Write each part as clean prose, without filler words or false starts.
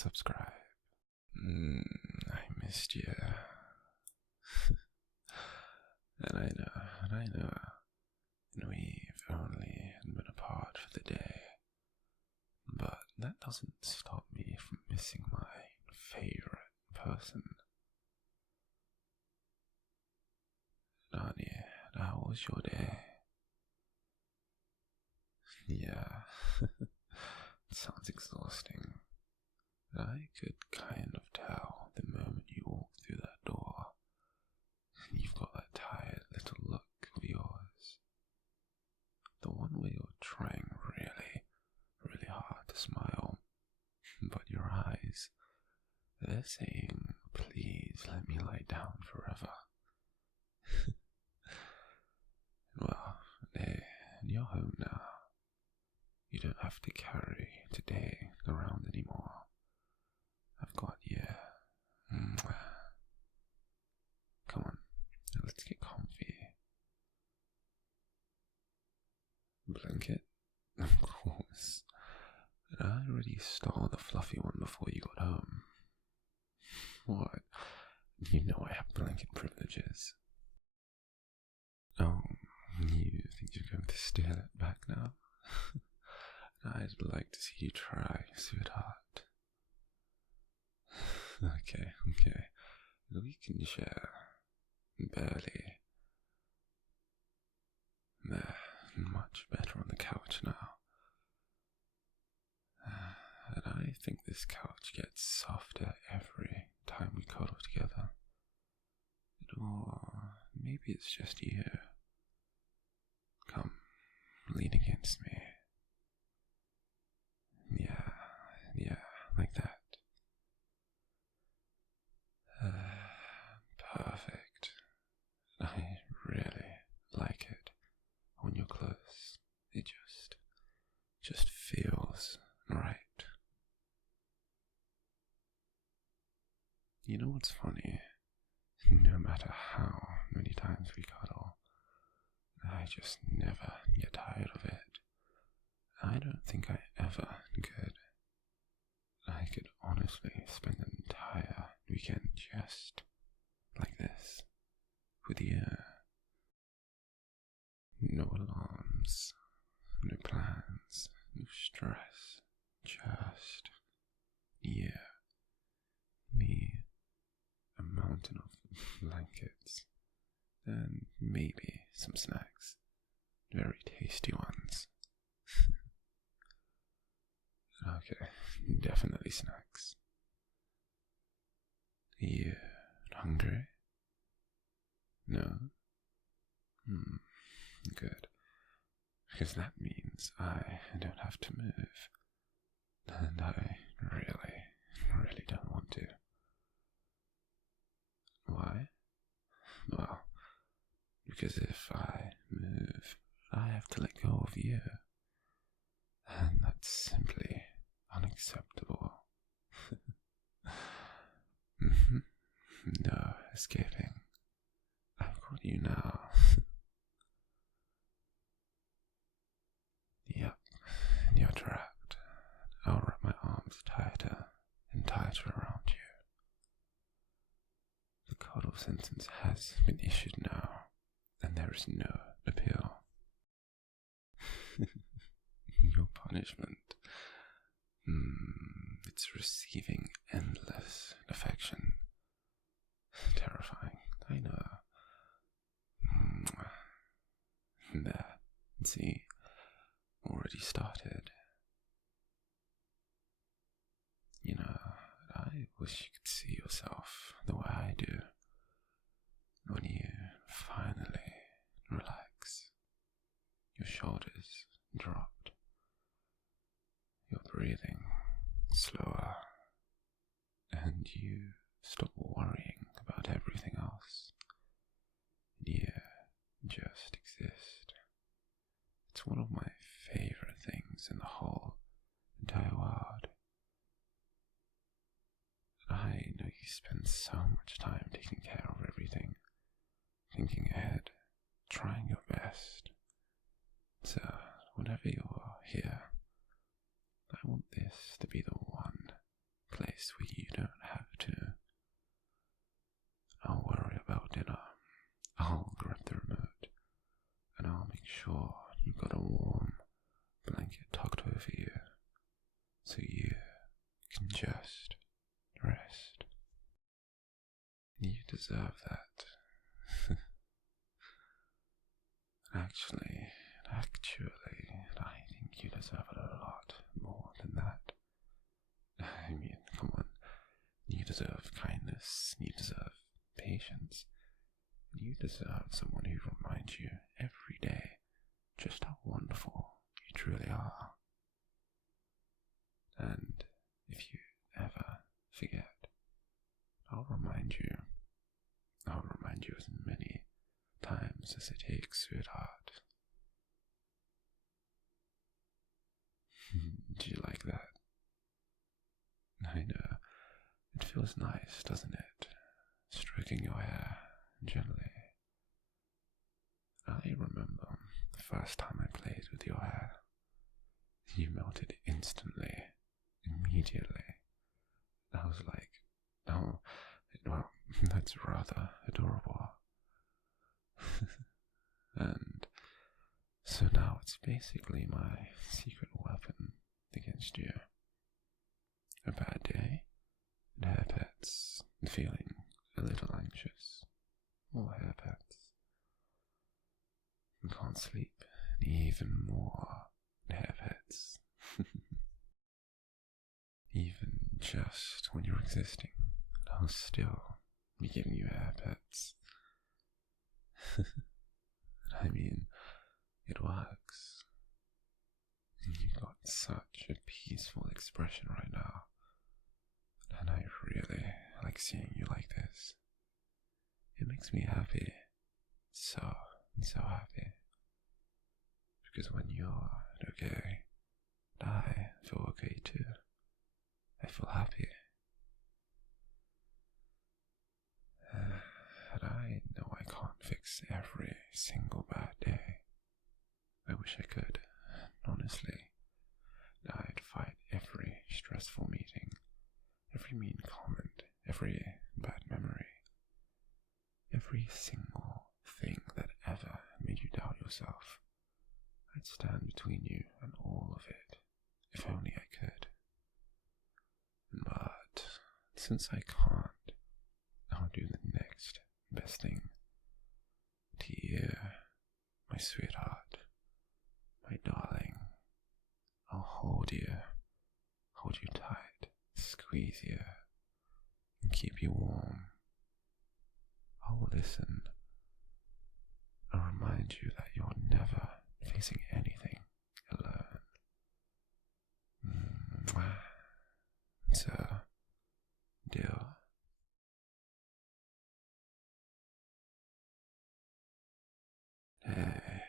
subscribe. I missed you. And I know, and we've only been apart for the day, but that doesn't stop me from missing my favorite person. Nani, how was your day? Yeah, it sounds exhausting. I could kind of tell the moment you walked through that door. You've got that tired little look of yours. The one where you're trying really, really hard to smile, but your eyes, they're saying, please let me lie down forever. Well, you're home now. You don't have to carry today around anymore. I've got you. Come on, let's get comfy. Blanket? Of course. I already stole the fluffy one before you got home. What? You know I have blanket privileges. Oh, you think you're going to steal it back now? I'd like to see you try, sweetheart. Okay. We can share. Barely. There, much better on the couch now. And I think this couch gets softer every time we cuddle together. Or maybe it's just you. Come, lean against me. Yeah, like that. Perfect. I really like it when you're close. It just feels right. You know what's funny? No matter how many times we cuddle, I just never get tired of it. I don't think I ever could. I could honestly spend an entire weekend just like this, with you. No alarms, no plans, no stress, just you, me, a mountain of blankets, and maybe some snacks, very tasty ones. Okay, definitely snacks. Are you hungry? No? Good. Because that means I don't have to move. And I really don't want to. Why? Well, because if I move, I have to let go of you. And that's simply unacceptable. No escaping. I've got you now. Yep, you're trapped. I'll wrap my arms tighter and tighter around you. The cuddle sentence has been issued now, and there is no appeal. Your punishment. It's receiving endless affection. Terrifying, I know. There, see, already started. You know, I wish you could see yourself the way I do when you finally relax. Your shoulders dropped. Your breathing slower. And you stop worrying about everything else. You just exist. It's one of my favorite things in the whole entire world. I know you spend so much time taking care of everything, thinking ahead, trying your best. So, whenever you're here, I want this to be the one place place where you don't have to. I'll worry about dinner. I'll grab the remote, and I'll make sure you've got a warm blanket tucked over you, so you can just rest. You deserve that. Actually, I think you deserve it a lot more than that. I mean, come on. You deserve kindness, you deserve patience, and you deserve someone who reminds you every day just how wonderful you truly are. And if you ever forget, I'll remind you. I'll remind you as many times as it takes, sweetheart. Do you like that? I know. It feels nice, doesn't it? Stroking your hair gently. I remember the first time I played with your hair. You melted instantly, immediately. I was like, oh, well, that's rather adorable. And so now it's basically my secret weapon against you. A bad day, and hair pets, feeling a little anxious, more hair pets. And can't sleep, even more hair pets. Even just when you're existing, I'll still be giving you hair pets. I mean, it works. You've got such a peaceful expression right now, and I really like seeing you like this. It makes me happy, so happy, because when you're okay, I feel okay too. I feel happy. And I know I can't fix every single bad day. I wish I could, honestly. I'd fight every stressful meeting, every mean comment, every bad memory, every single thing that ever made you doubt yourself. I'd stand between you and all of it, if only I could. But since I can't, I'll do the next best thing. To you, my sweetheart, my darling. I'll hold you tight, squeeze you, and keep you warm. I'll listen. I'll remind you that you're never facing anything alone. So, deal. Hey,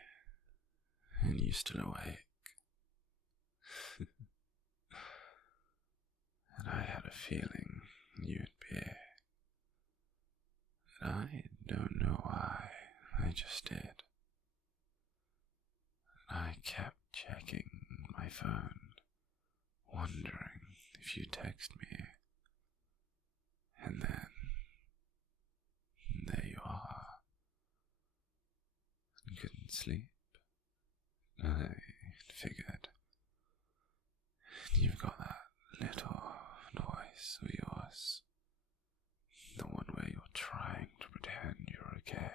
and you still awake? And I had a feeling you'd be. And I don't know why, I just did. I kept checking my phone, wondering if you'd text me. And then, there you are. You couldn't sleep. I figured. You've got that little voice of yours. The one where you're trying to pretend you're okay.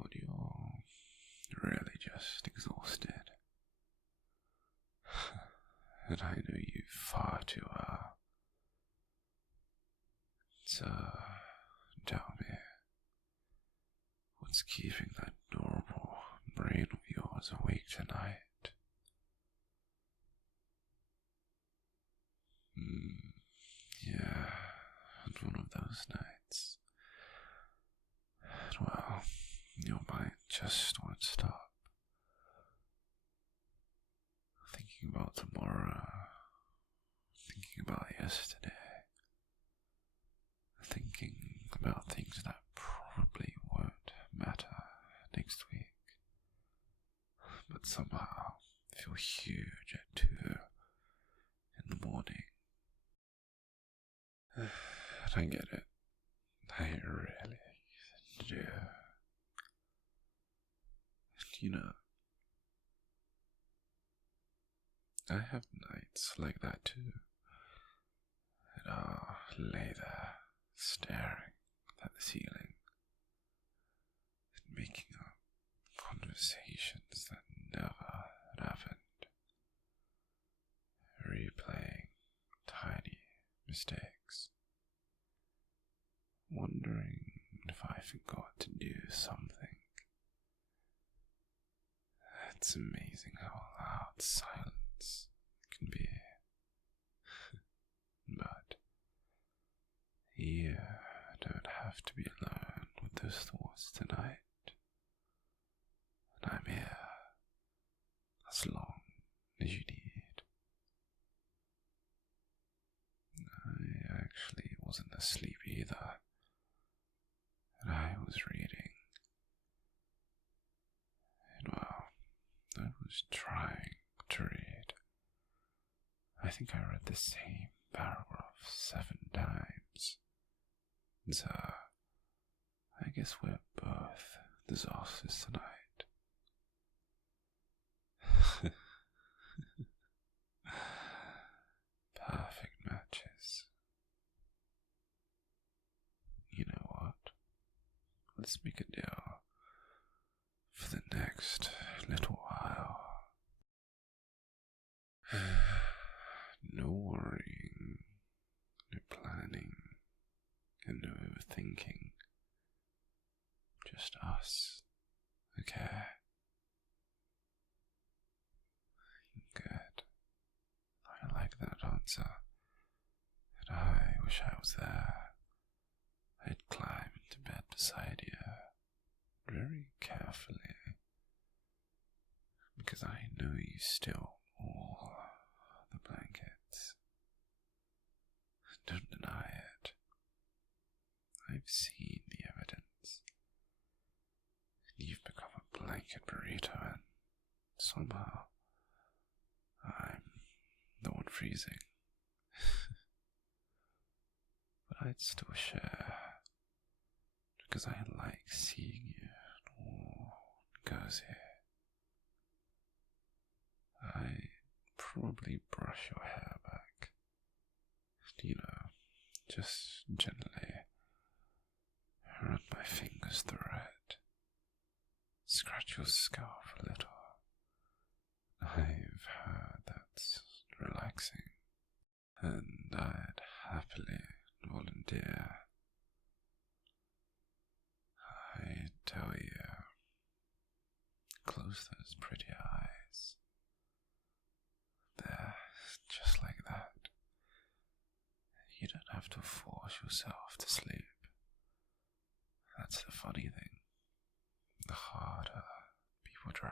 But you're really just exhausted. And I know you far too well. So, tell me, what's keeping that adorable brain of yours awake tonight? Yeah, it's one of those nights. Well, your mind just won't stop. Thinking about tomorrow, thinking about yesterday, thinking about things that probably won't matter next week, but somehow feel huge at 2 in the morning I get it. I really do. You know, I have nights like that too. And I'll lay there, staring at the ceiling, and making up conversations that never happened, replaying tiny mistakes, wondering if I forgot to do something. It's amazing how loud silence can be. But you don't have to be alone with those thoughts tonight. And I'm here as long as you need. I actually wasn't asleep either. And I was reading. And well, I was trying to read. I think I read the same paragraph 7 times. So, I guess we're both disasters tonight. Perfect matches. You know what? Let's make a deal for the next little while. No worrying, no planning, and no overthinking. Just us, okay? Good. I like that answer. And I wish I was there. I'd climb into bed beside you, very carefully, because I know you still all the blankets. Don't deny it. I've seen the evidence. You've become a blanket burrito, and somehow I'm the one freezing. But I'd still share, because I like seeing you all cozy. I'd probably brush your hair back, you know, just gently run my fingers through it, scratch your scalp a little. I've heard that's relaxing, and I'd happily volunteer. I tell you, close those pretty eyes. There, just like that. You don't have to force yourself to sleep. That's the funny thing. The harder people try,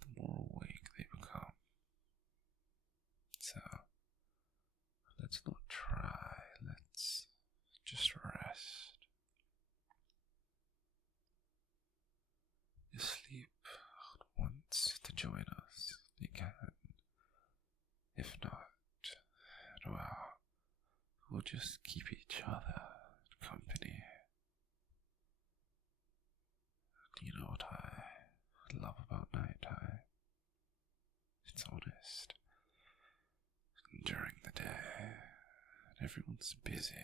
the more awake they become. So, let's not try, let's just rest. You sleep wants to join us, you can. If not, well, we'll just keep each other company. Do you know what I love about nighttime? It's honest. During the day, everyone's busy.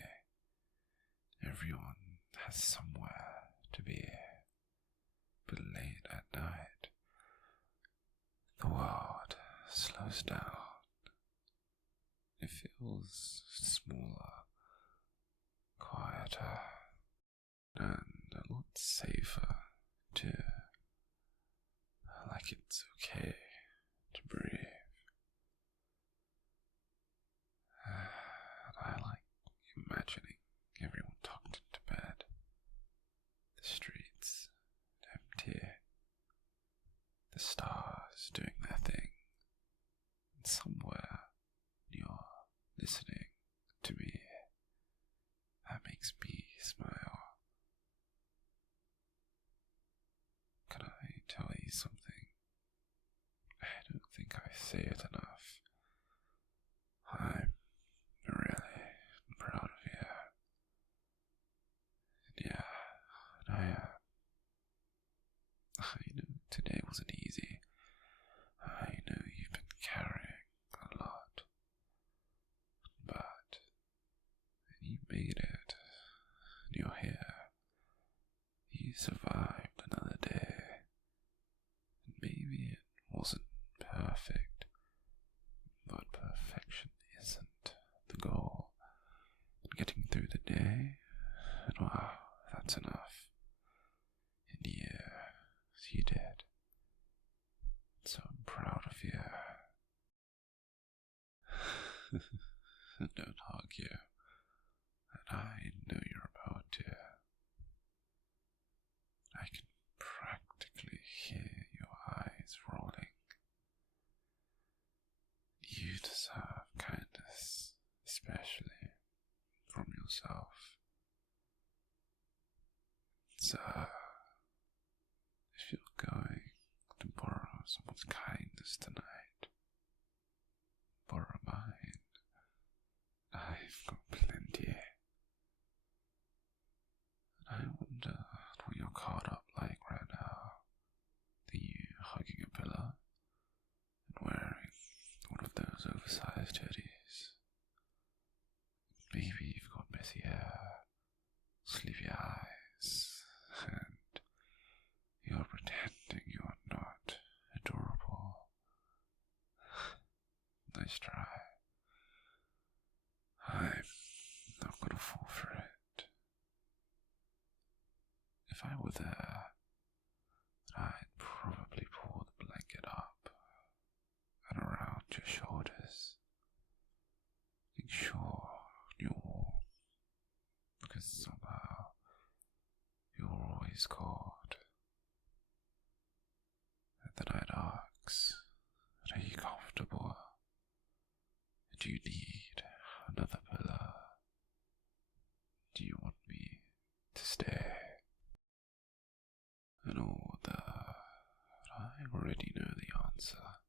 Everyone has somewhere to be. But late at night, the world slows down. It feels smaller, quieter, and a lot safer too. Like it's okay to breathe. And I like imagining everyone tucked into bed, the streets empty, the stars doing their thing, and somewhere you're listening to me. That makes me smile. Can I tell you something? I don't think I say it enough. I'm really proud wasn't easy. I know you've been carrying a lot, but you made it. You're here. You survived another day. Maybe it wasn't perfect, but perfection isn't the goal. And getting through the day, and wow, that's enough. And yes, you did. So I'm proud of you. Don't argue, and I know you're about to. I can practically hear your eyes rolling. You deserve kindness, especially from yourself. So, if you're going to borrow someone's kindness tonight, borrow mine. I've got plenty. I wonder what you're caught up like right now. Are you hugging a pillow and wearing one of those oversized hoodies? Maybe you've got messy hair, sleepy eyes, and you're pretending you're not adorable. Nice try. I'm not gonna fall for it. If I were there, I'd probably pull the blanket up and around your shoulders. Make sure you're warm, because somehow you're always cold. And then I'd ask, are you comfortable? Do you need another pillow? Do you want me to stay? And all that, I already know the answer.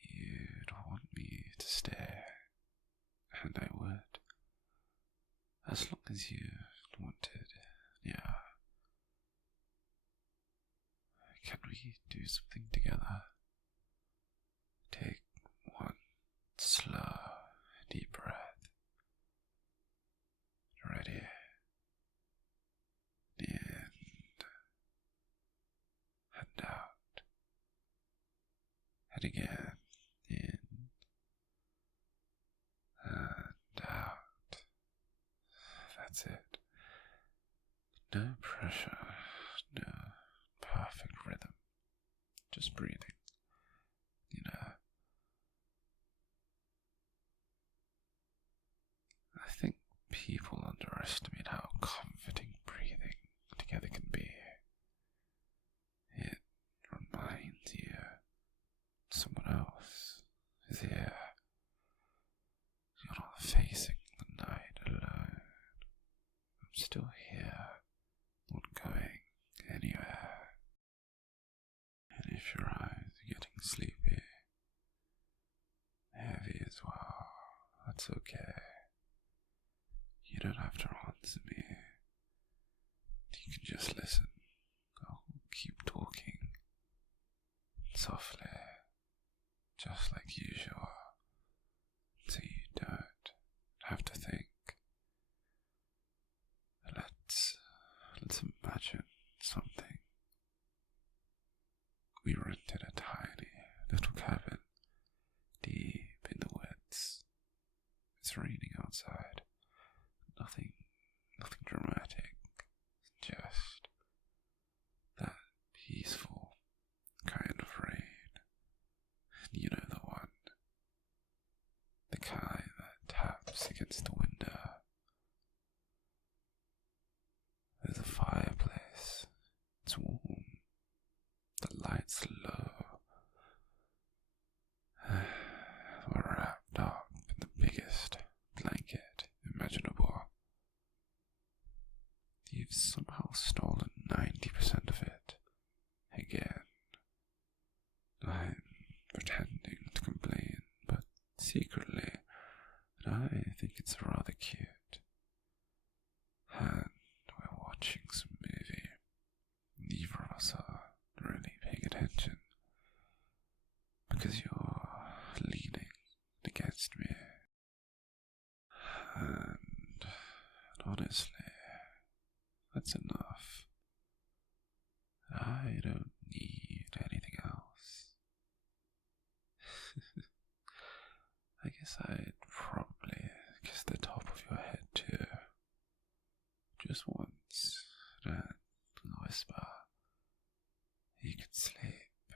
You'd want me to stay, and I would. As long as you wanted, yeah. Can we do something together? Take one slow, deep breath. Ready? In and out. And again. In and out. That's it. No pressure, no perfect rhythm. Just breathing. You know. I think people underestimate how comforting breathing together can be. It reminds you someone else is here. You're not facing the night alone. I'm still here, not going anywhere. And if your eyes are getting sleepy, heavy as well, that's okay. You don't have to answer me. You can just listen. I'll keep talking softly, just like usual, so you don't have to think. Let's imagine something. We rented a tiny little cabin deep in the woods. It's raining outside. Nothing dramatic, just that peaceful kind of rain. You know the one, the kind that taps against the window. There's a fireplace, it's warm, the light's low. We're wrapped up in the biggest blanket imaginable. You've somehow stolen 90% of it. Again. I'm pretending to complain, but secretly, I think it's rather cute. And we're watching some movie. Neither of us are really paying honestly, that's enough. I don't need anything else. I guess I'd probably kiss the top of your head too. Just once, and whisper, you can sleep,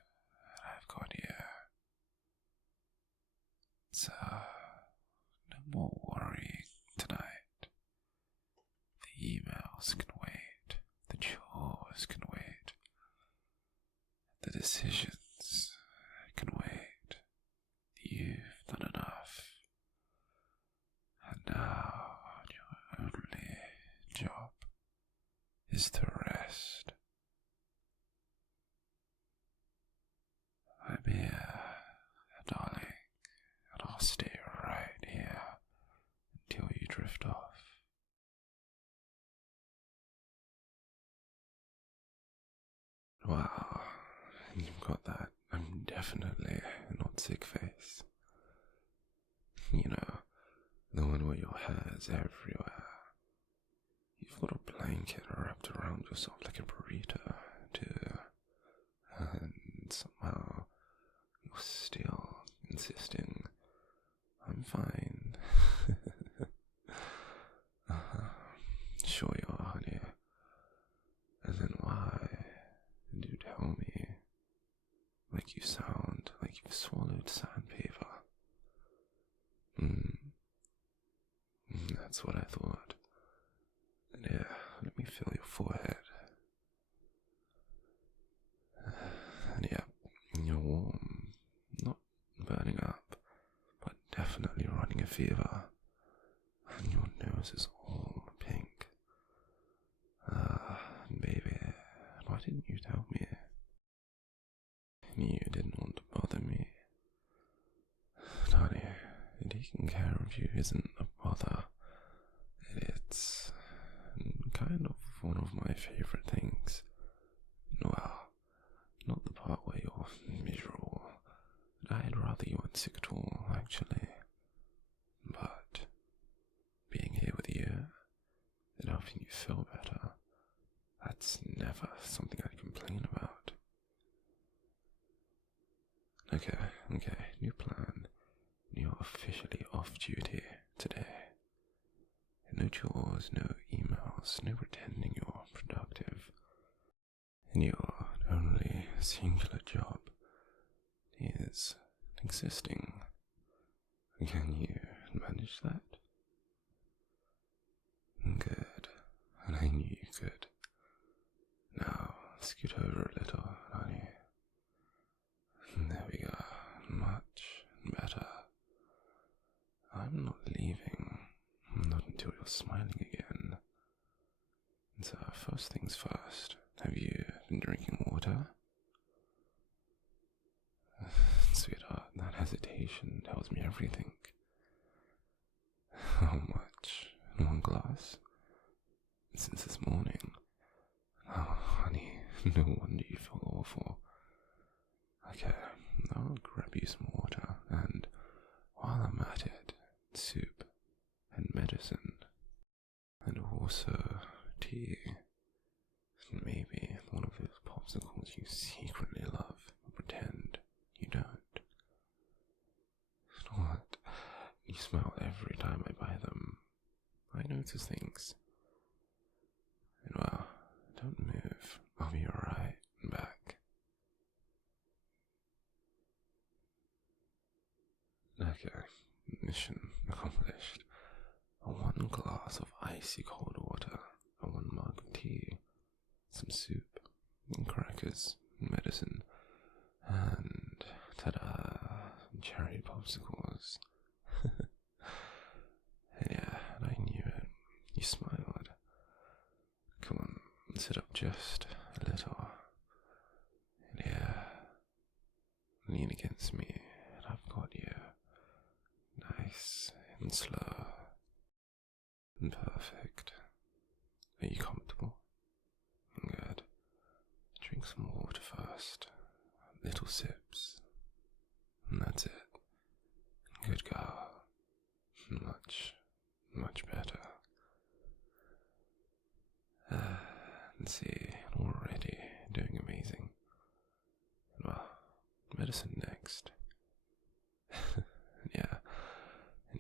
I've got you. So, no more worrying tonight. The emails can wait, the chores can wait, the decisions can wait. You've done enough, and now your only job is to rest. I'm here, darling, and I'll stay right here until you drift off. Wow, you've got that definitely not sick face. You know, the one where your hair's everywhere. You've got a blanket wrapped around yourself like a burrito, too. And somehow you're still insisting I'm fine. Sure you are, honey. And then why did you tell me? Like you sound like you've swallowed sandpaper. That's what I thought. And yeah, let me feel your forehead. And yeah, you're warm, not burning up, but definitely running a fever. And your nose is all pink. Baby, why didn't you tell me? You didn't want to bother me. Honey, taking care of you isn't a bother. It's kind of one of my favorite things. Well, not the part where you're miserable. I'd rather you weren't sick at all, actually. But being here with you and helping you feel better, that's never something I'd complain about. Okay, new plan. You're officially off duty today. No chores, no emails, no pretending you're productive. And your only singular job is existing. Can you manage that? Good, and I knew you could. Now, scoot over a little, honey. There we go, much better. I'm not leaving, not until you're smiling again. So, first things first, have you been drinking water? Sweetheart, that hesitation tells me everything. How much? In one glass? Since this morning? Oh, honey, no wonder you feel awful. Okay, I'll grab you some water, and while I'm at it, soup and medicine, and also tea, and maybe one of those popsicles you secretly love, but pretend you don't. What? You smile every time I buy them. I notice things. And well, don't move. I'll be right back. Okay, mission accomplished. One glass of icy cold water, one mug of tea, some soup, and crackers, medicine, and ta-da, cherry popsicles. Yeah, I knew it. You smiled. Come on, sit up just a little. Yeah, lean against me, and I've got you. Nice and slow. And perfect. Are you comfortable? Good. Drink some water first. Little sips. And that's it. Good girl. Much better. can see, already doing amazing. Well, medicine next. Yeah,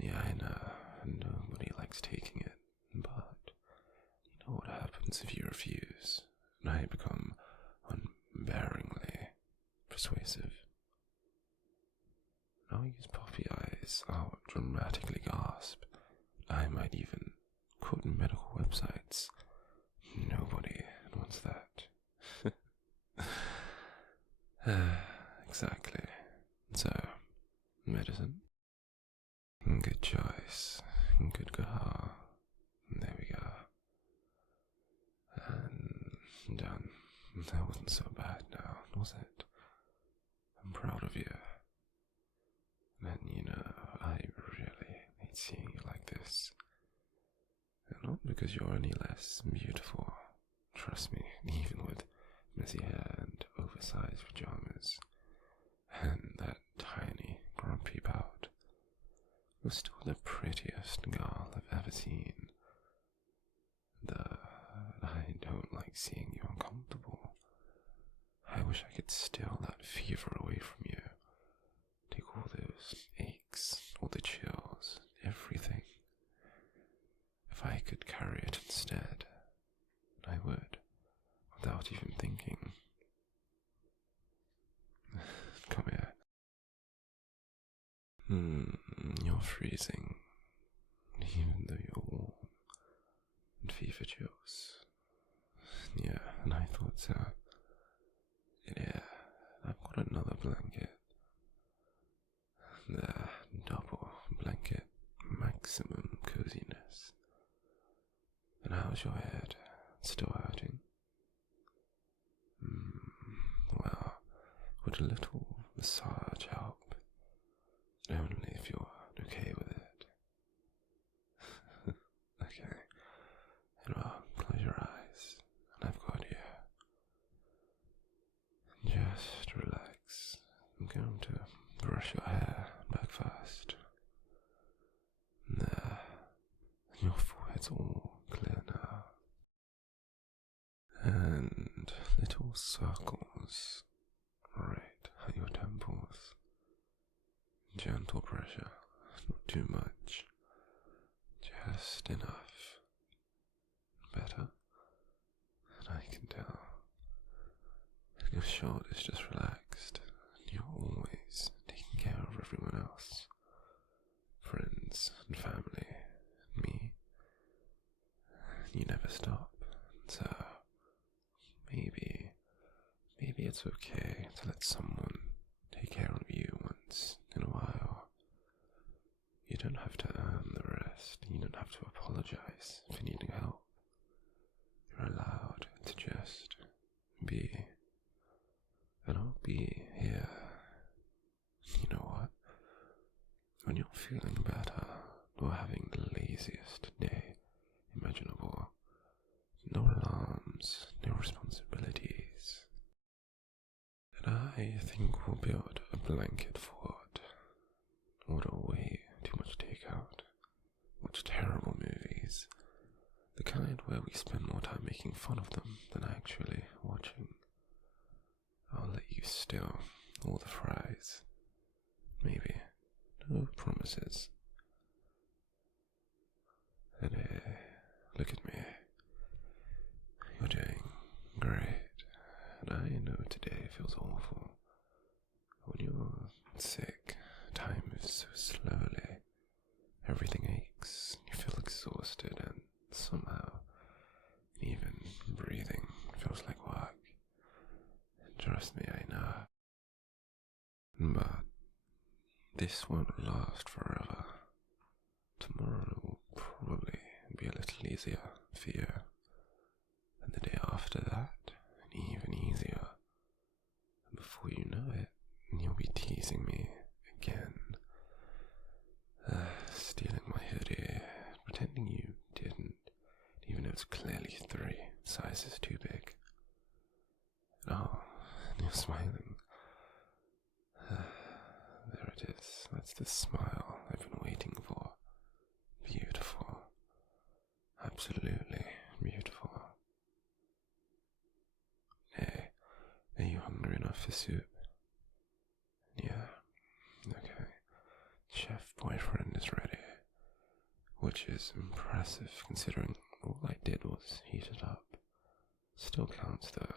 I know, nobody likes taking it, but you know what happens if you refuse, and I become unbearingly persuasive. I'll use puppy eyes, I'll dramatically gasp, I might even quote medical websites. Nobody wants that. Exactly. So, medicine. Good choice. Good girl. There we go. And done. That wasn't so bad now, was it? I'm proud of you. And I really hate seeing you like this. And not because you're any less beautiful. Trust me, even with messy hair and oversized pajamas, and that tiny, grumpy pout, you're still the prettiest girl I've ever seen. I don't like seeing you uncomfortable. I wish I could steal that fever away from you. Take all those aches, all the chills, everything. If I could carry it instead, I would, without even thinking. Come here. You're freezing, even though you're warm and fever chills. Yeah, and I thought so. Yeah, I've got another blanket. The double blanket, maximum coziness. And how's your head? Still hurting? Well, would a little massage help? Only if you're okay with it. Okay. And well, close your eyes, and I've got you. Just relax. I'm going to brush your hair back first. There. Your forehead's all clear now. And little circles right at your temples. Gentle pressure, not too much. Just enough. Better? And I can tell. Your shoulders just relaxed. You're always taking care of everyone else. Friends and family, and me. You never stop. So, maybe it's okay to let someone take care of you once in a while. You don't have to earn the rest. You don't have to apologize for needing help. You're allowed to just be. And I'll be here. You know what? When you're feeling better, or having the laziest day imaginable, no alarms, no responsibilities, then I think we'll build a blanket fort. Order way too much takeout. Watch terrible movies. The kind where we spend more time making fun of them than actually watching. I'll let you steal all the fries. Maybe. No promises. And look at me. You're doing great. And I know today feels awful. When you're sick, time moves so slowly. Everything aches, you feel exhausted, and somehow even breathing feels like work. Trust me, I know. But this won't last forever. Tomorrow will probably be a little easier for you. And the day after that, even easier. And before you know it, you'll be teasing me again. Stealing my hoodie, pretending you didn't, even though it's clearly 3 sizes too big. Oh, and you're smiling. There it is. That's the smile I've been waiting for. Beautiful. Absolutely beautiful. soup? Yeah, okay. Chef boyfriend is ready, which is impressive considering all I did was heat it up. Still counts though.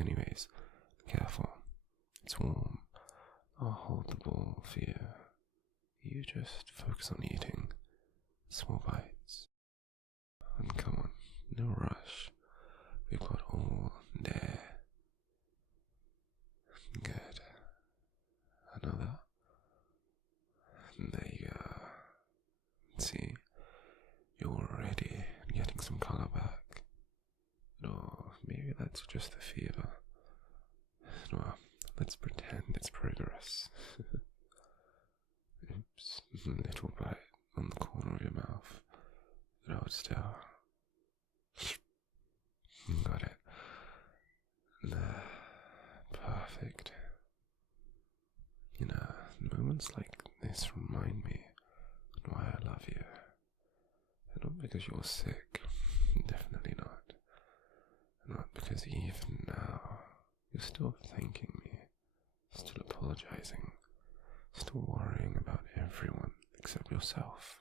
Anyways, careful. It's warm. I'll hold the ball for you. You just focus on eating. Small bites. And come on, no rush. We've got all day. Good. Another. There you go. See, you're already getting some color back. Or maybe that's just the fever. Well, let's pretend it's progress. Oops, little bite on the corner of your mouth. No, still. Got it. Perfect. You know, moments like this remind me why I love you. And not because you're sick, definitely not. Not because even now you're still thanking me, still apologizing, still worrying about everyone except yourself.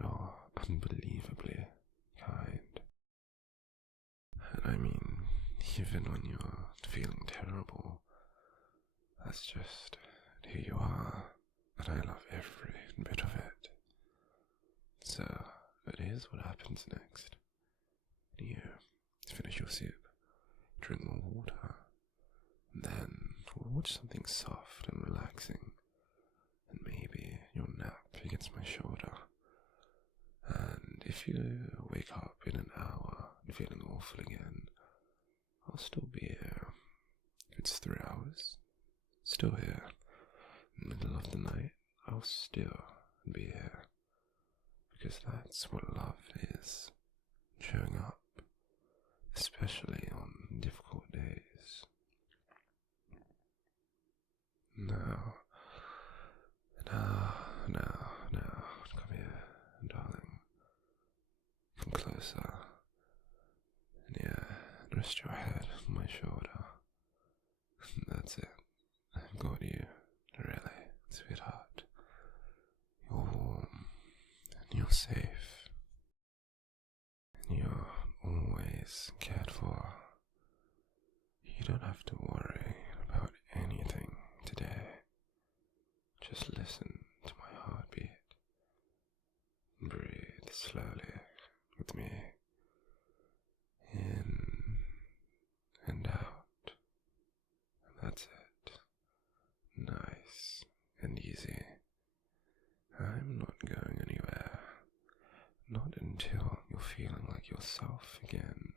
You're unbelievably kind. And I mean, even when you're feeling terrible, that's just who you are, and I love every bit of it. So, but here's what happens next. You finish your soup, drink more water, and then we'll watch something soft and relaxing, and maybe you'll nap against my shoulder. And if you wake up in an hour and feeling awful again, I'll still be here. It's 3 hours. Still here. In the middle of the night, I'll still be here. Because that's what love is. Showing up. Especially on difficult days. Now. Come here, darling. Come closer. And yeah, rest your head on my shoulder. That's it. I've got you, really, sweetheart. You're warm, and you're safe, and you're always cared for. You don't have to worry about anything today. Just listen to my heartbeat. Breathe slowly with me. In and out. That's it. Nice and easy. I'm not going anywhere. Not until you're feeling like yourself again.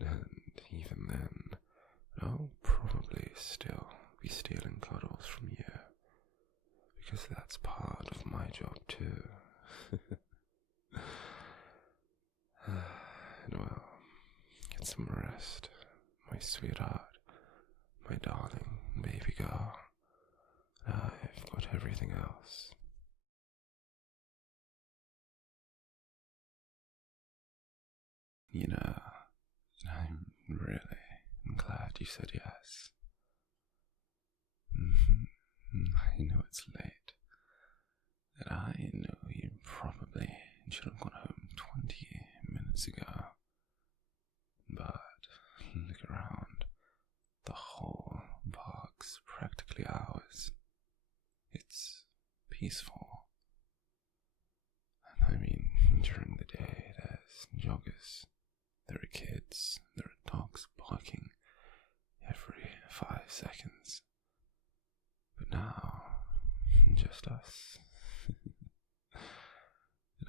And even then, I'll probably still be stealing cuddles from you. Because that's part of my job too. And well, get some rest, my sweetheart, my darling baby girl. I've got everything else. You know, I'm really glad you said yes. I know it's late. And I know you probably should have gone home 20 minutes ago. But look around. The whole park's practically ours. It's peaceful. I mean, during the day there's joggers, there are kids, there are dogs barking every 5 seconds. But now, just us.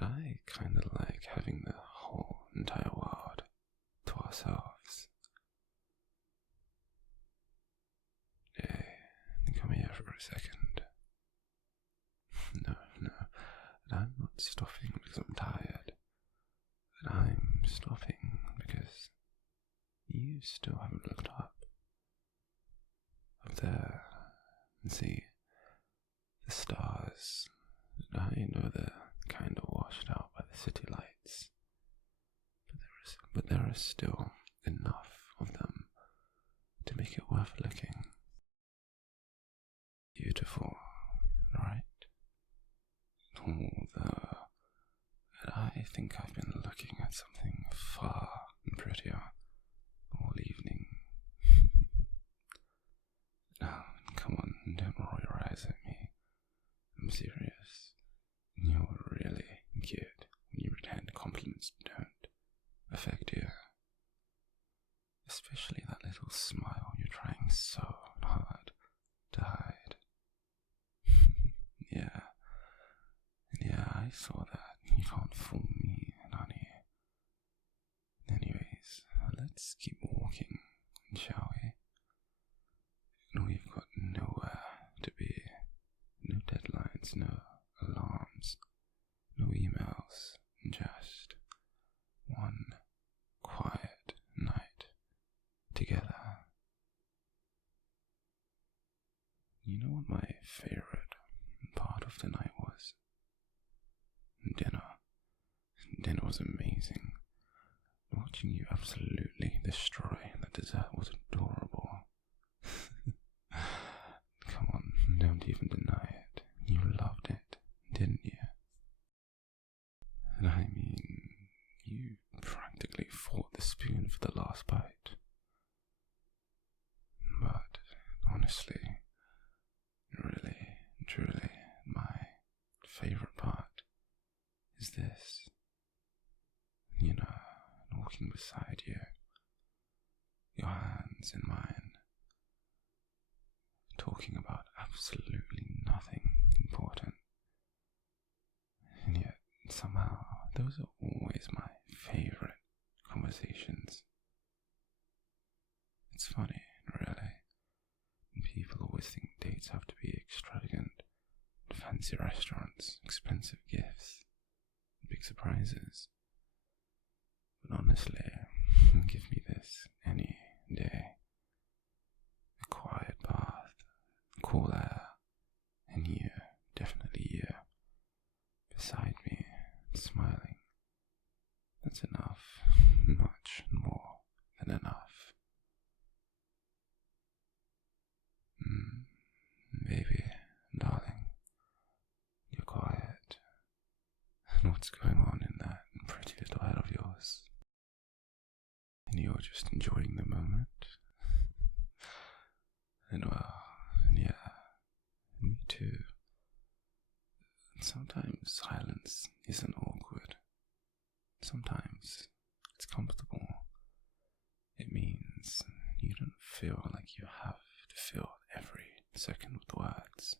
And I kinda like having the whole entire world to ourselves. Hey, come here for a second. No, and I'm not stopping because I'm tired. And I'm stopping because you still haven't looked up. Up there, and see the stars. And I know they're kind of washed out by the city lights. But there are still enough of them to make it worth looking. Beautiful, right? Although, I think I've been looking at something far prettier all evening. Oh, come on, don't roll your eyes at me. I'm serious. You're really cute when you pretend compliments don't affect you. Especially that little smile you're trying so hard to hide. Yeah, I saw that. You can't fool me, honey. Anyways, let's keep walking, shall we? We've got nowhere to be. No deadlines, no alarms, no emails, just one quiet night together. You know what my favorite part of the night was? Dinner. Dinner was amazing. Watching you absolutely destroy the dessert was adorable. Come on, don't even deny it. You loved it, didn't you? And I mean, you practically fought the spoon for the last bite. But honestly, really, truly, my favorite part is this. You know, walking beside you, your hands in mine, talking about absolutely nothing important. And yet, somehow, those are always my favorite conversations. It's funny, really. People always think dates have to be extravagant, fancy restaurants, expensive gifts, big surprises. But honestly, give me this any day. A quiet bath, cool air, and you, definitely you, beside me, smiling. That's enough, much more than enough. Baby, darling, you're quiet. And what's going on in that pretty little head of yours? And you're just enjoying the moment? And well, yeah, me too. And sometimes silence isn't awkward. Sometimes it's comfortable. It means you don't feel like you have to fill every second with words.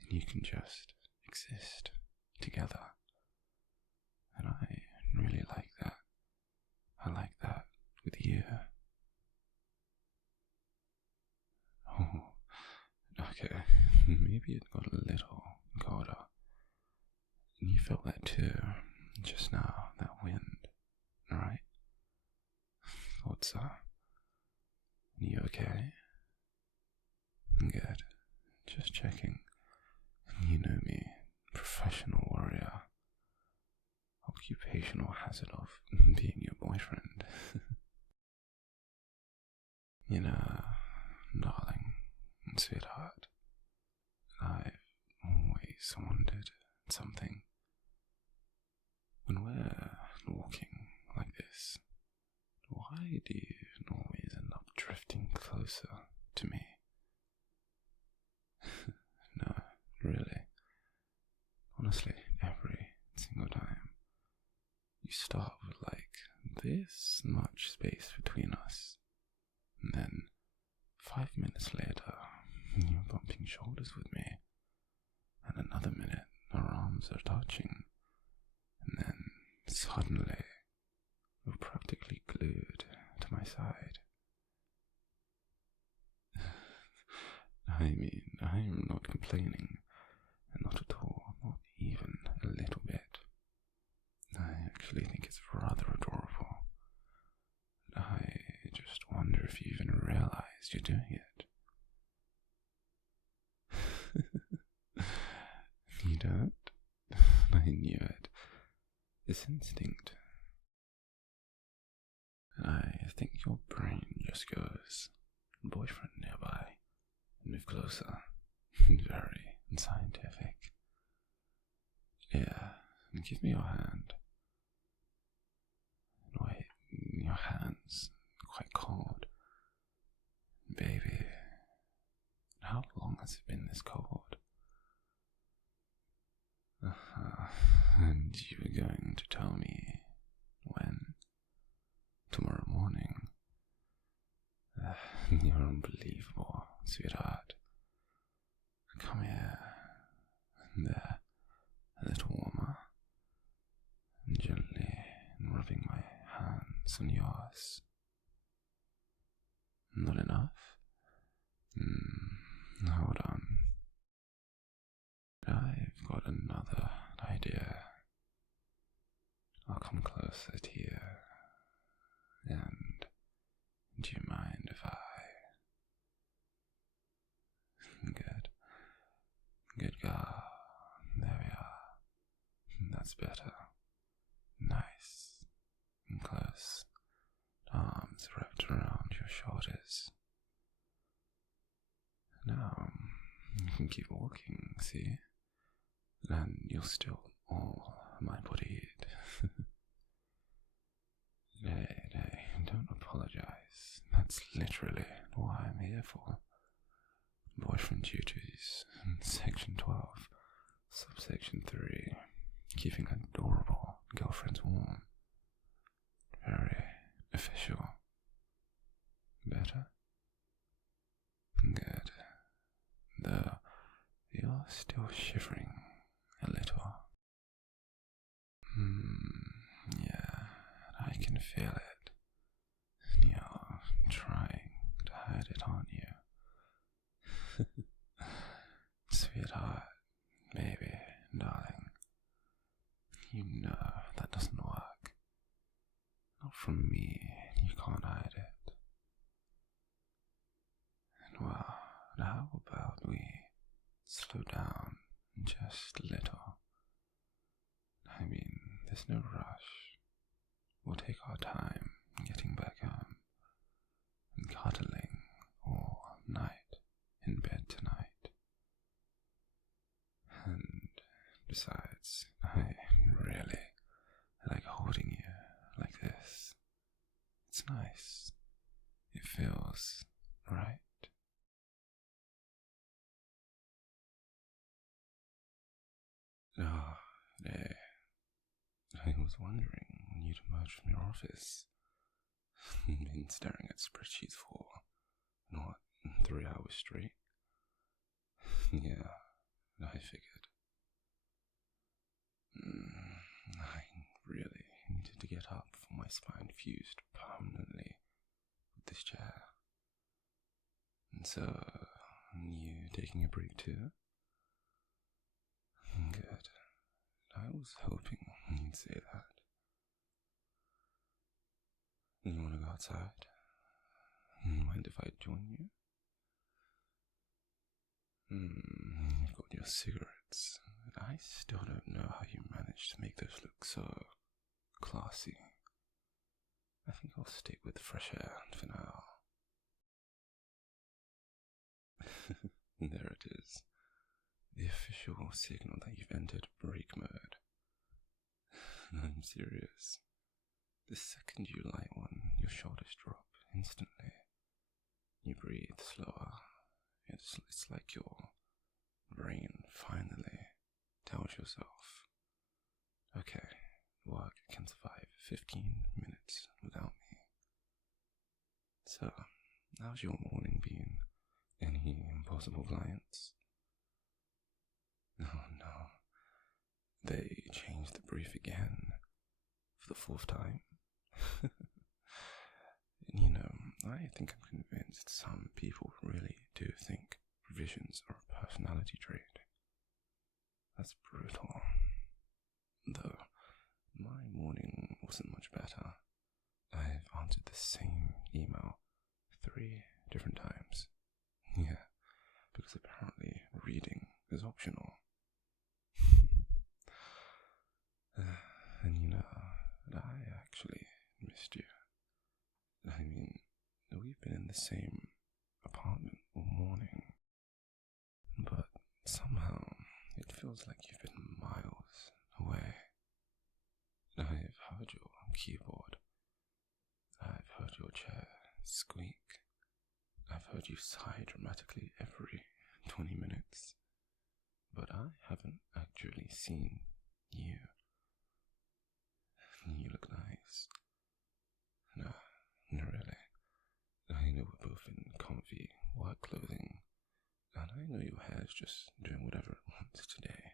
And you can just exist together. And I really like that. I like that with you. Oh, okay, maybe it got a little colder. And you felt that too, just now, that wind, right? What's up? You okay? Good. Just checking. You know me, professional warrior. Occupational hazard of being your boyfriend. You know, darling, sweetheart, I've always wondered something. When we're walking like this, why do you always end up drifting closer to me? No, really. Honestly, every single time. You start with like this much space between us, and then 5 minutes later, you're bumping shoulders with me, and another minute, our arms are touching, and then suddenly, you're practically glued to my side. I mean, I'm not complaining, not at all, not even a little bit. I actually think it's rather adorable. I just wonder if you even realize you're doing it. You don't? I knew it. This instinct. I think your brain just goes, boyfriend nearby. Move closer. Very scientific. Yeah, give me your hand. Wait, your hand's quite cold. Baby, how long has it been this cold? And you were going to tell me when? Tomorrow morning? You're unbelievable, sweetheart. Come here. There. A little warmer. Gently rubbing my hands on yours. Not enough? Hold on. I've got another idea. I'll come closer to you. And do you mind if I... Good. Good girl. There we are. That's better. Nice. And close. Arms wrapped around your shoulders. Now, you can keep walking, see? And you'll still all my body eat. Nay, don't apologize. That's literally what I'm here for. Boyfriend duties, Section 12, Subsection 3, keeping adorable girlfriends warm. Very official. Better? Good. Though you're still shivering a little. Yeah, I can feel it. You're trying to hide it, aren't you? Sweetheart, baby, darling, you know that doesn't work. Not from me, you can't hide it. And well, how about we slow down just a little? I mean, there's no rush. We'll take our time getting back home and cuddling all night in bed tonight. And besides, I really like holding you like this. It's nice. It feels right. Oh, hey. I was wondering when you'd emerge from your office. Been staring at spreadsheets for, what, 3 hours straight? Yeah, I figured. I really needed to get up before my spine fused permanently with this chair. And so, you taking a break too? Good. I was hoping you'd say that. You want to go outside? Mind if I join you? You've got your cigarettes. I still don't know how you managed to make those look so classy. I think I'll stick with fresh air for now. There it is. The official signal that you've entered break mode. I'm serious. The second you light one, your shoulders drop instantly. You breathe slower. It's like your brain finally tells yourself, okay, work can survive 15 minutes without me. So, how's your morning been? Any impossible clients? Oh no, they changed the brief again for the 4th time. You know, I think I'm convinced some people really do think revisions are a personality trait. That's brutal. Though, my morning wasn't much better. I've answered the same email 3 different times. Yeah, because apparently reading is optional. And you know, I actually missed you. I mean, we've been in the same somehow it feels like you've been miles away. I've heard your keyboard. I've heard your chair squeak. I've heard you sigh dramatically every 20 minutes. But I haven't actually seen you. You look nice. No, not really. I know we're both in comfy work clothing, and I know your hair's just doing whatever it wants today.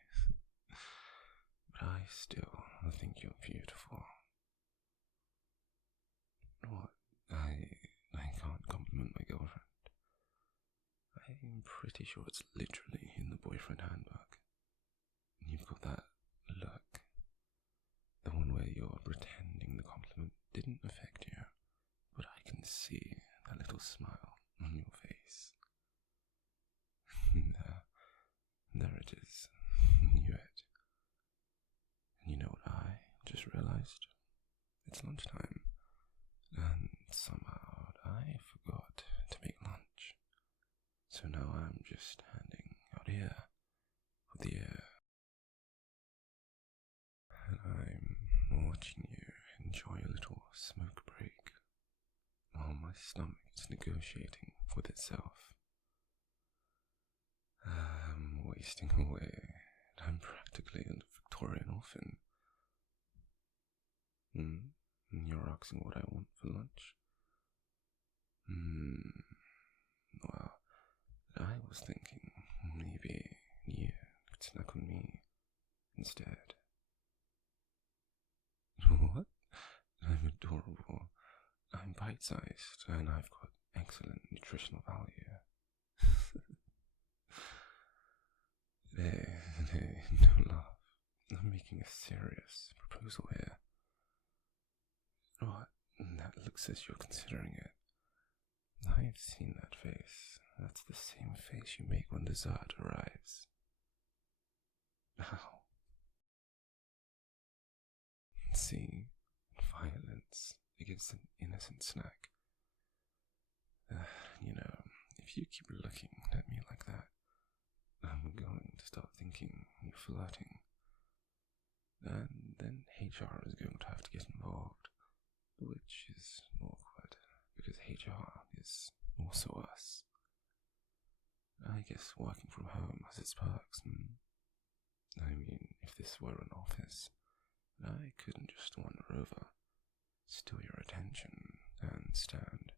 But I still think you're beautiful. What? I can't compliment my girlfriend. I'm pretty sure it's literally in the boyfriend handbook. You've got that look. The one where you're pretending the compliment didn't affect you, but I can see that little smile on your face. There it is. Knew it. And you know what I just realized? It's lunchtime, and somehow I forgot to make lunch. So now I'm just standing out here with the air, and I'm watching you enjoy a little smoke break while my stomach is negotiating with itself. I'm wasting away. I'm practically a Victorian orphan. You're asking what I want for lunch? Well, I was thinking maybe you could snack on me instead. What? I'm adorable. I'm bite-sized, and I've got excellent nutritional value. Hey, don't laugh. I'm making a serious proposal here. What? That looks as you're considering it. I've seen that face. That's the same face you make when dessert arrives. How? See, violence against an innocent snack. If you keep looking at me like that, I'm going to start thinking you're flirting. And then HR is going to have to get involved, which is awkward, because HR is also us. I guess working from home has its perks. I mean, if this were an office, I couldn't just wander over, steal your attention, and stand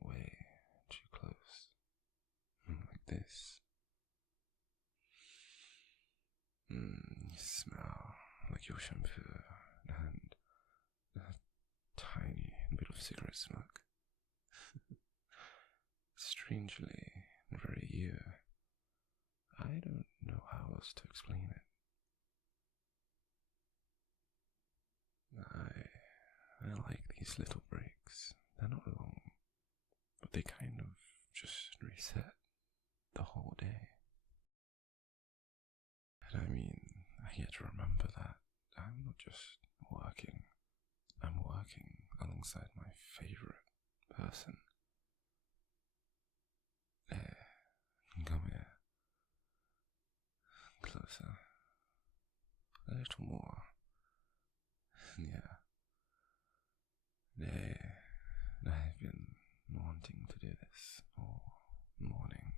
way too close. Like this. You smell like your shampoo and a tiny bit of cigarette smoke. Strangely, very you. I don't know how else to explain it. I like these little breaks. They're not long, but they kind of just reset the whole day. And I mean, I get to remember that I'm not just working. I'm working alongside my favorite person. Come here. Closer. A little more. Yeah. I've been wanting to do this all morning.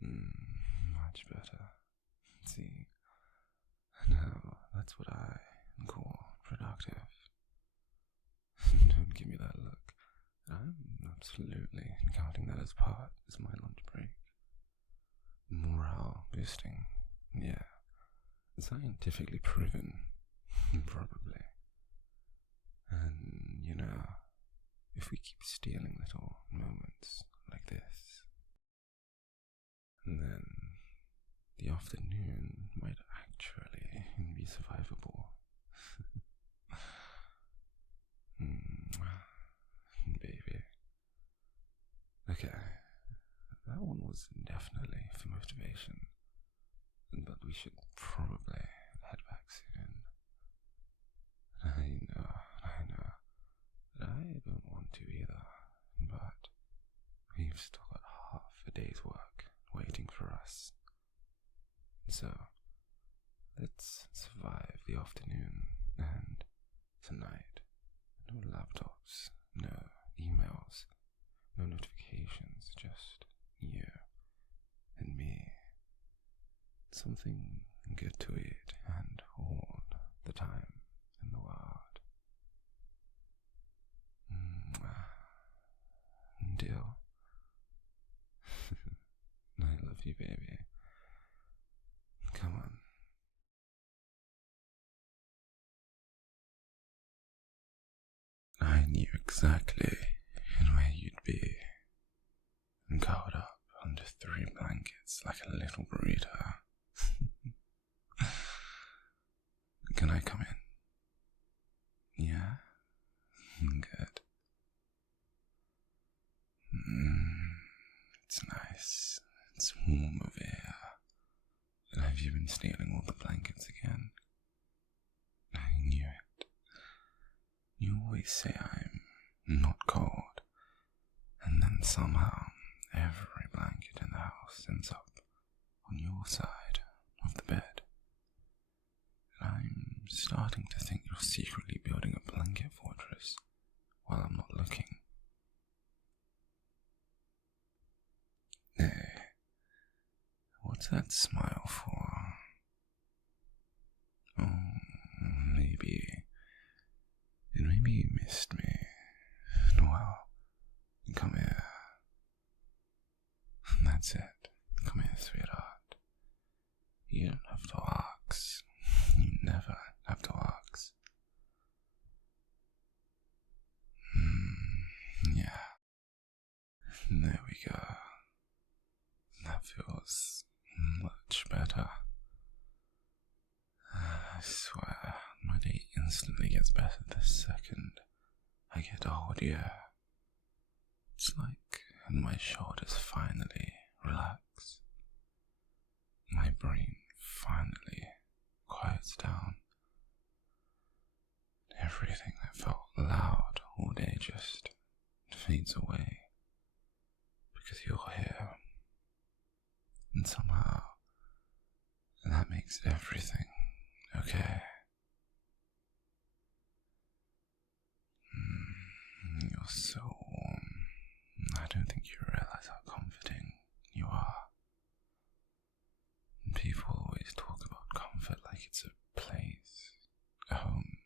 Much better. See, now that's what I call productive. Don't give me that look. I'm absolutely counting that as my lunch break. Morale boosting, yeah. Scientifically proven, probably. And, if we keep stealing little moments like this, then the afternoon might actually be survivable. Baby. Okay, that one was definitely for motivation, but we should probably head back soon. I know, I don't want to either, but we've still got half a day's work waiting for us. So, let's survive the afternoon and tonight. No laptops, no emails, no notifications, just you and me. Something good to eat and all the time in the world. Deal. I love you, baby. Come on. I knew exactly where you'd be, curled up under 3 blankets like a little burrito. Can I come in? Yeah? Good. It's nice. It's warm over here. And have you been stealing all the blankets again? I knew it. You always say I'm not cold, and then somehow every blanket in the house ends up on your side of the bed. And I'm starting to think you're secretly building a blanket fortress while I'm not looking. Hey, what's that smile for? Oh, maybe you missed me. Well, come here. That's it. Come here, sweetheart. You don't have to ask. You never have to ask. Yeah. There we go. That feels much better. I swear, my day instantly gets better the second I get to hold you. It's like my shoulders finally relax. My brain finally quiets down. Everything that felt loud all day just fades away because you're here. And somehow that makes everything okay. You're so warm. I don't think you realize how comforting you are. People always talk about comfort like it's a place, a home,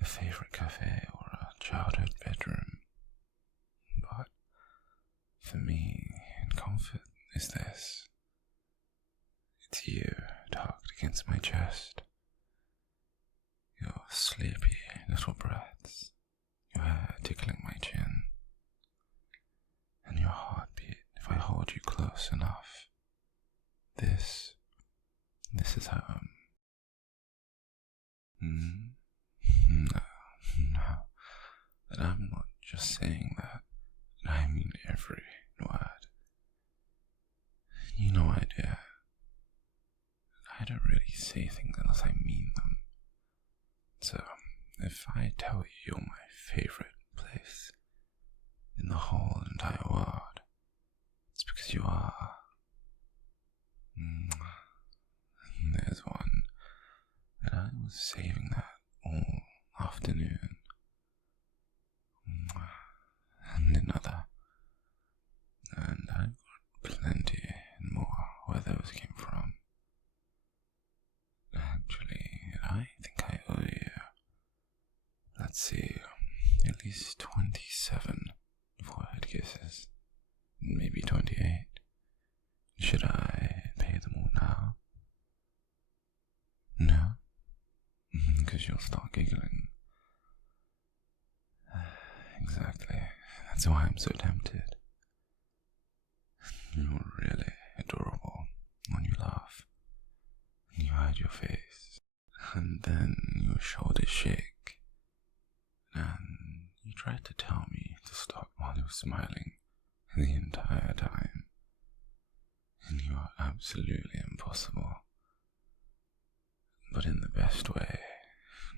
a favorite cafe, or a childhood bedroom. But for me, comfort is this. It's you tucked against my chest. Your sleepy little breaths, your hair tickling my chin, and your heartbeat if I hold you close enough. This is home. No, but I'm not just saying that. I mean every word. You know I do. I don't really say things unless I mean them. So, if I tell you you're my favorite place in the whole entire world, it's because you are. There's one, and I was saving that all afternoon. And another. And I've got plenty more where those came from. Actually, I think I owe you, let's see, at least 27 forehead kisses. Maybe 28. Should I pay them all now? No? Because you'll start giggling. Exactly. That's why I'm so tempted. You're really adorable when you laugh. You hide your face, and then your shoulders shake, and you try to tell me to stop while you're smiling the entire time. And you are absolutely impossible, but in the best way,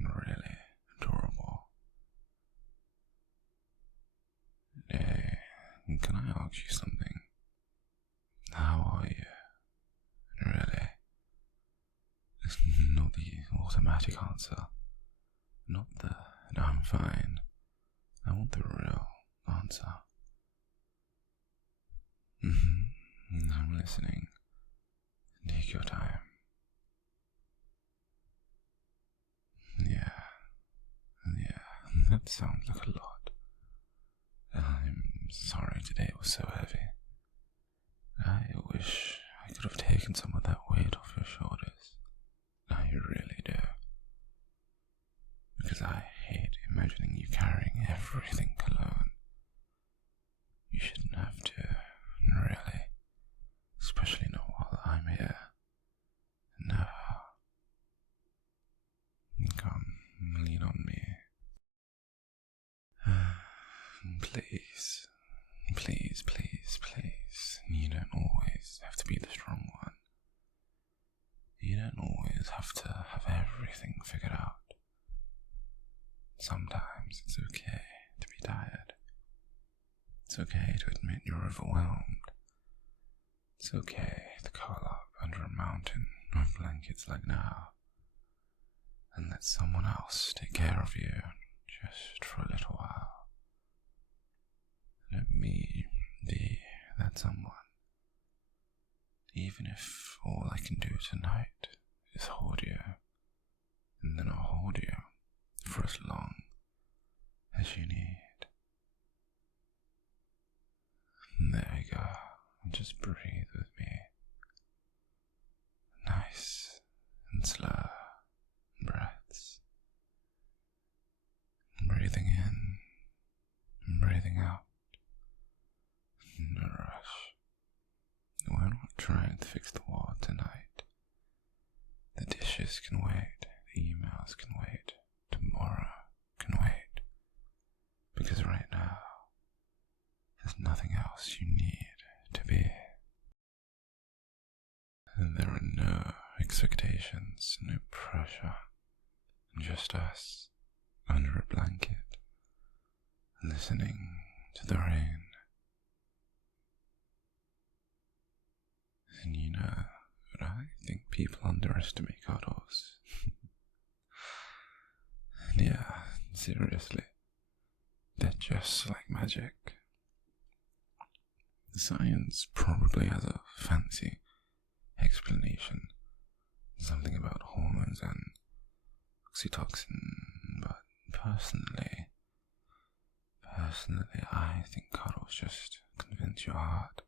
really adorable. Hey, can I ask you something? How are you? Really? Not the automatic answer. Not the, no, I'm fine. I want the real answer. I'm listening. Take your time. Yeah, that sounds like a lot. I'm sorry today was so heavy. I wish I could have taken some of that weight off your shoulders. I really do. Because I hate imagining you carrying everything alone. You shouldn't have to, really. Especially not while I'm here. No. Come, lean on me. Please. Please, please, please. You don't always have to be the strong one. You don't always have to have everything figured out. Sometimes it's okay to be tired. It's okay to admit you're overwhelmed. It's okay to curl up under a mountain of blankets like now and let someone else take care of you just for a little while. Let me be that someone. Even if all I can do tonight is hold you, and then I'll hold you for as long as you need. There you go. Just breathe with me. Nice and slow breaths. Breathing in and breathing out. No rush. We're not trying to fix the war tonight. The dishes can wait, the emails can wait, tomorrow can wait. Because right now, there's nothing else you need to be. And there are no expectations, no pressure, just us under a blanket, listening to the rain. And you know, but I think people underestimate cuddles. Yeah, seriously, they're just like magic. The science probably has a fancy explanation, something about hormones and oxytocin, but personally, I think cuddles just convince your heart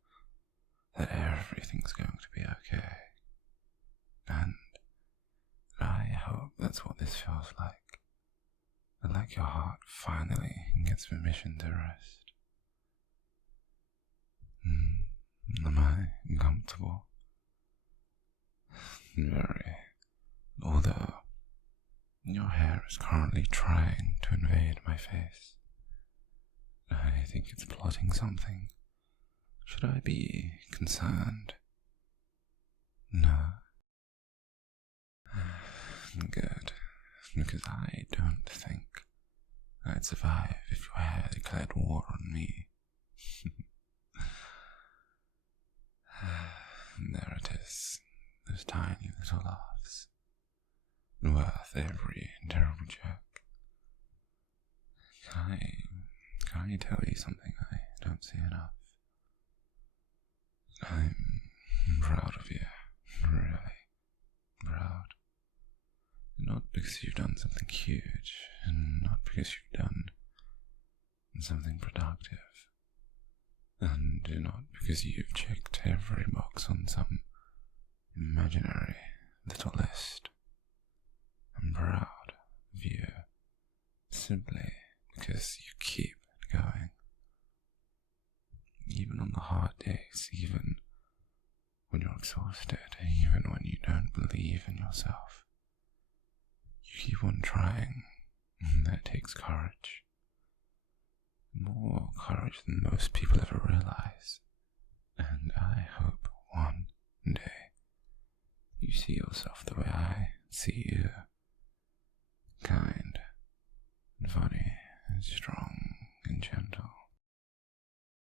that everything's going to be okay. And I hope that's what this feels like. Like your heart finally gets permission to rest. Am I comfortable? Very. Although your hair is currently trying to invade my face. I think it's plotting something. Should I be concerned? No. Good. Because I don't think I'd survive if your hair declared war on me. There it is. Those tiny little laughs. Worth every terrible joke. Can I tell you something I don't say enough? I'm proud of you. Really. Proud. Not because you've done something huge, and not because you've done something productive, and not because you've checked every box on some imaginary little list. I'm proud of you simply because you keep going. Even on the hard days, even when you're exhausted, even when you don't believe in yourself. You keep on trying, and that takes courage. More courage than most people ever realize. And I hope one day you see yourself the way I see you. Kind, and funny, and strong, and gentle.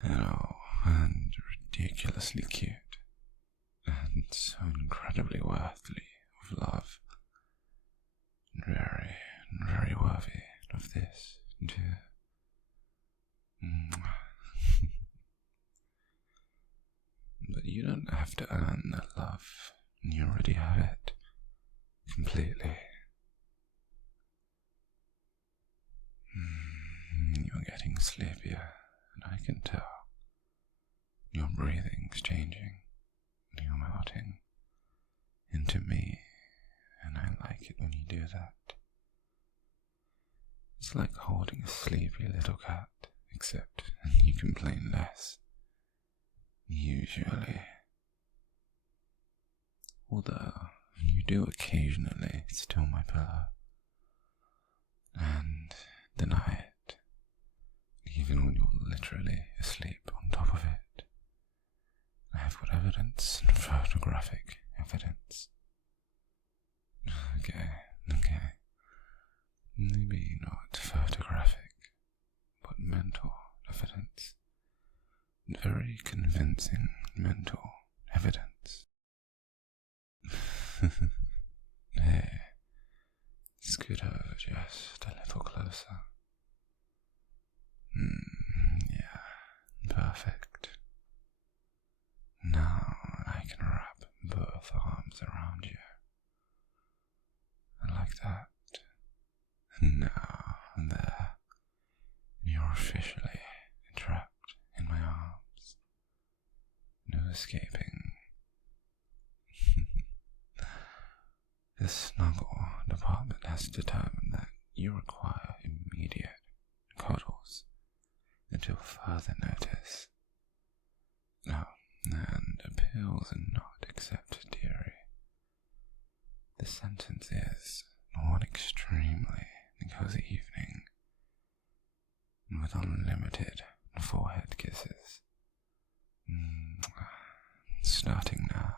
And oh, and ridiculously cute, and so incredibly worthy of love, and very worthy of this too. But you don't have to earn that love, you already have it, completely. You're getting sleepier, and I can tell. Your breathing's changing, you're melting into me, and I like it when you do that. It's like holding a sleepy little cat, except you complain less. Usually. Although, you do occasionally steal my pillow, and deny it, even when you're literally asleep on top of it. I have got evidence, photographic evidence. Okay. Maybe not photographic, but mental evidence. Very convincing mental evidence. Hey, scoot over just a little closer. Yeah, perfect. Now I can wrap both arms around you. Like that. Now, there, you're officially trapped in my arms. No escaping. The snuggle department has determined that you require immediate cuddles until further notice. Oh, and appeals are not accepted, dearie. The sentence is one extremely cozy evening, with unlimited forehead kisses. Starting now.